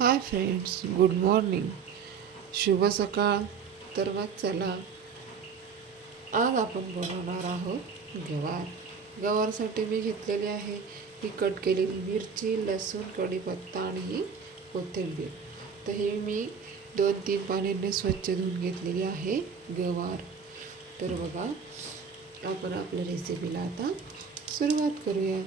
Hi friends good morning शुभ सकाळ. तर मग चला. आज आपण बनवणार आहोत गवार. गवारसाठी मी घेतलेली आहे ही कट केलेली मिरची लसूण कढीपत्ता आणि ही कोथिंबीर. तर हे मी दोन तीन पाण्याने स्वच्छ धुवून घेतलेली आहे गवार. तर बघा आपण आपल्या रेसिपीला आता सुरुवात करूया.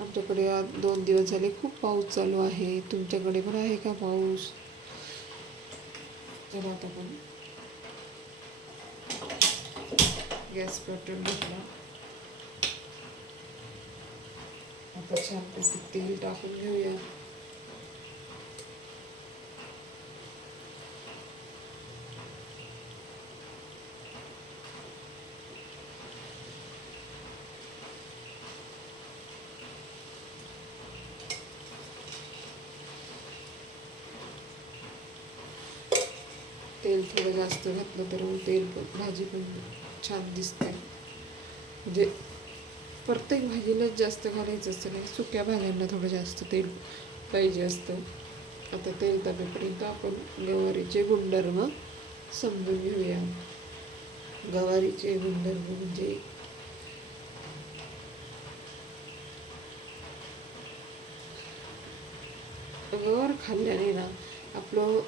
आमच्याकडे आज दोन दिवस झाले खूप पाऊस चालू आहे. तुमच्याकडे पण आहे का पाऊस? चला आता आपण गॅस पेट्रोल घेतला. आता छानपैकी तेल टाकून घेऊया. तेल थोडं जास्त घातलं तर मग तेल पण भाजी पण छान दिसते. म्हणजे प्रत्येक भाजीलाच जास्त घालायचं असतं नाही सुक्या भाज्यांना थोडं जास्त तेल पाहिजे असतं. आता तेल तापेपर्यंत आपण गवारीचे गुणधर्म समजून घेऊया. गवारीचे गुणधर्म म्हणजे गवार खाल्ल्याने ना आपलं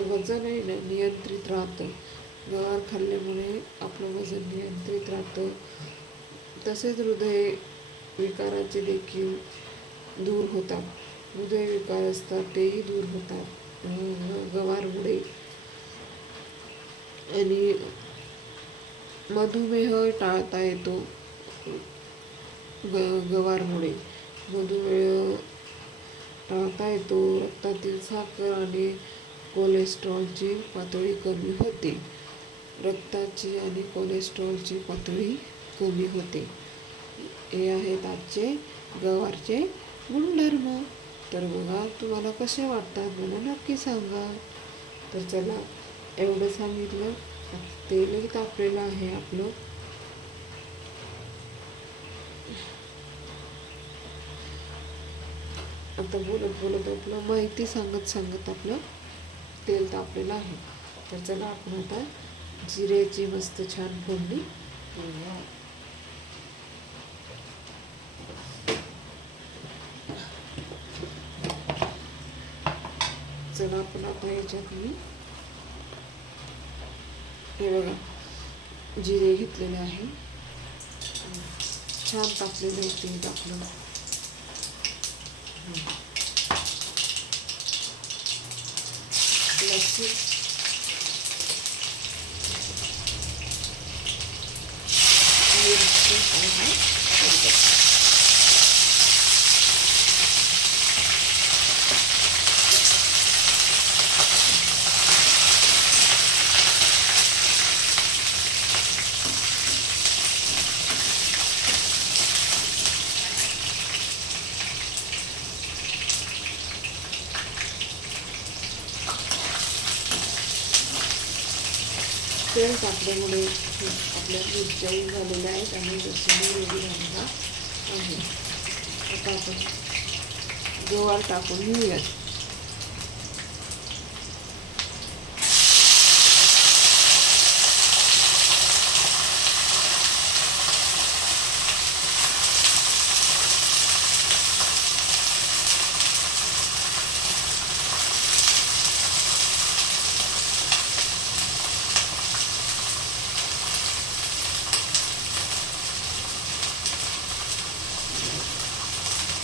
वजनही नियंत्रित राहतं. गवार खाल्ल्यामुळे आपलं वजन नियंत्रित राहतं. तसेच हृदय विकाराचे देखील दूर होतात. हृदय विकार असतात तेही दूर होतात. गवारमुळे आणि मधुमेह टाळता येतो. ग गवारमुळे मधुमेह टाळता येतो. रक्तातील साखर आणि कोलेस्ट्रॉलची पातळी कमी होते. रक्ताची आणि कोलेस्ट्रॉलची पातळी कमी होते. हे आहेत आजचे गवारचे गुणधर्म. तर बघा तुम्हाला कसे वाटतात? मला नक्की सांगा. तर चला एवढं सांगितलं. तेलही तापलेलं आहे आपलं. आता बोलत बोलत आपलं माहिती सांगत सांगत आपलं तेल तापलेलं आहे. तर चला आपण आता जिऱ्याची मस्त छान फोडणी. चला आपण आता याच्यात मी हे बघा जिरे घेतलेले आहे. छान तापलेलं आहे ते टाकलं लसूण मिरची आणि हा कढीपत्ता. तेल टाकल्यामुळे आपल्या मिरच्याही झालेल्या आहेत आणि लसूणही वेगळी झालेला आहे. आता आपण गवार टाकून घेऊयात.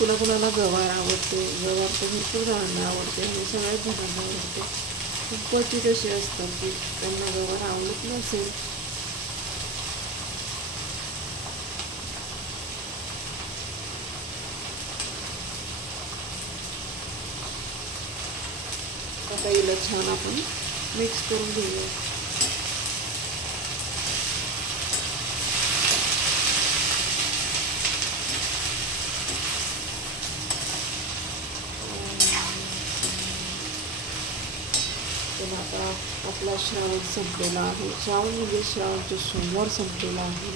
कुणा कुणाला गवार आवडते? गवार तर भरपूर जणांना आवडते. म्हणजे आणि सगळ्याच जणांना आवडते. खूप क्वचित असे असतात की त्यांना गवार आवडत नसेल. आता हिला छान आपण मिक्स करून घेऊया पण आता आपला श्रावण संपलेला आहे. श्रावण म्हणजे श्रावणचा सोमवार संपलेला आहे.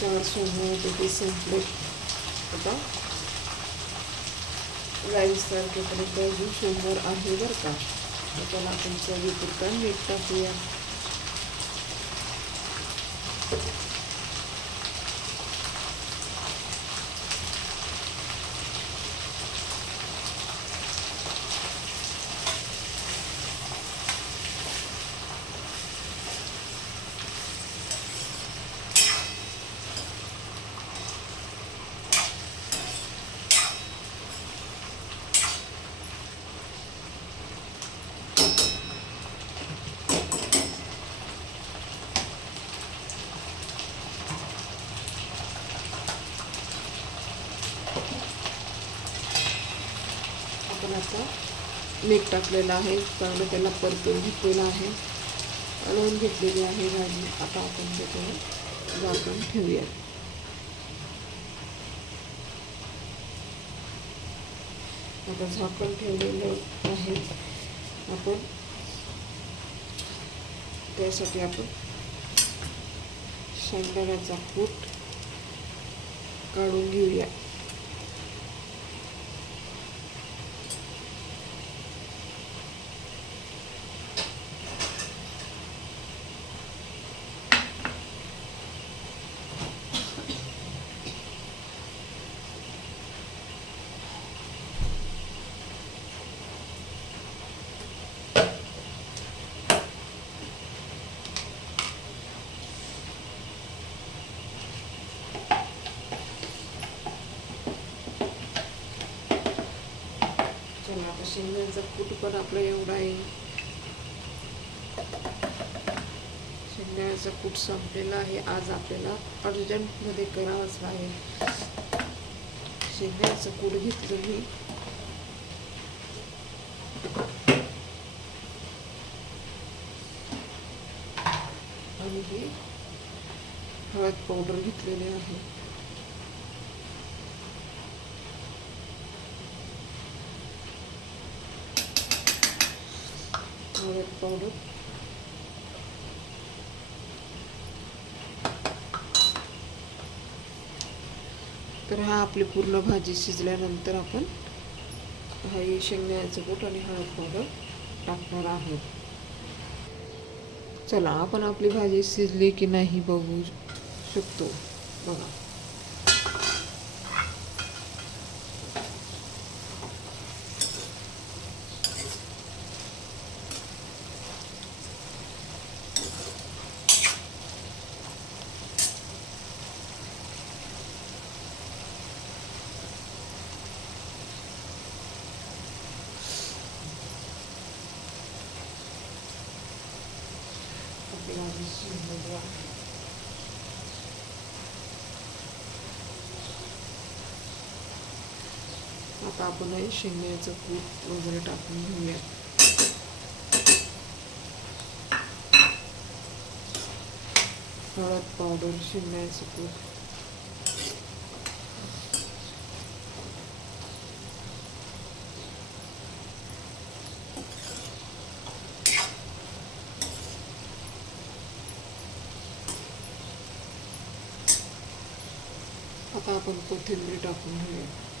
चार सोमवार तिथे संपले. आता बावीस तारखेपर्यंत अजून सोमवार आहे बरं का. त्याला आपण चवीपुरता मीठ टाकूया आपण आता मीठ टाकलेलं आहे चांगलं त्याला परतून घेतलेलं आहे. हलवून घेतलेली आहे भाजी. आता आपण त्याच्यावर झाकून ठेवूया आता झाकण ठेवलेलं आहे. आपण त्यासाठी आपण शेंगदाण्याचा कूट काढून घेऊया. चला आता शेंगदाण्याचा कूट पण आपला एवढा आहे. शेंगदाण्याचा कूट संपलेला आहे. आज आपल्याला अर्जंटमध्ये करावंच लागेल. शेंगदाण्याचं कूट घेतलं मी. आणि हे हळद पावडर घेतलेले आहे. हळद पावडर तर हा आपली पूर्ण भाजी शिजल्यानंतर आपण हा हे शेंगदाण्याचं कूट आणि हळद पावडर टाकणार आहोत. चला आपण आपली भाजी शिजली की नाही बघू शकतो. बघा. आपली भाजी शिजलेली आहे आता आपण हे शेंगण्याचं कूट वगैरे टाकून घेऊया. हळद पावडर शेंगण्याचं कूट. आता आपण कोथिंबीर टाकून घेऊया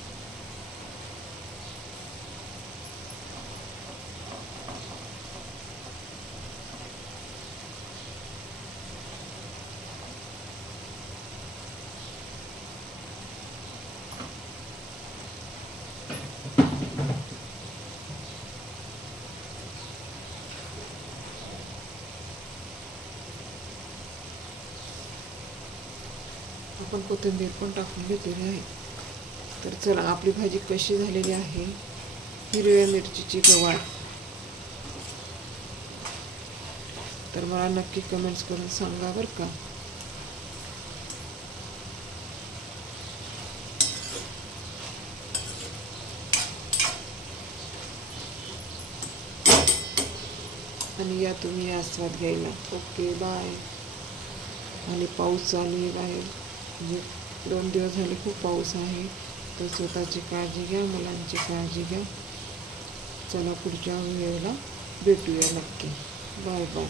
आपण कोथिंबीर पण टाकून घेतलेली आहे. तर चला आपली भाजी कशी झालेली आहे? हिरव्या मिरचीची गवाळ तर मला नक्की कमेंट्स करून सांगा बरं का. आणि या तुम्ही आस्वाद घ्यायला. ओके बाय आणि पाऊस चालू आहे बाहेर. म्हणजे दोन दिवस झाले खूप पाऊस आहे. तर स्वतःची काळजी घ्या मुलांची काळजी घ्या. चला पुढच्या वेळेला भेटूया नक्की. Bye bye.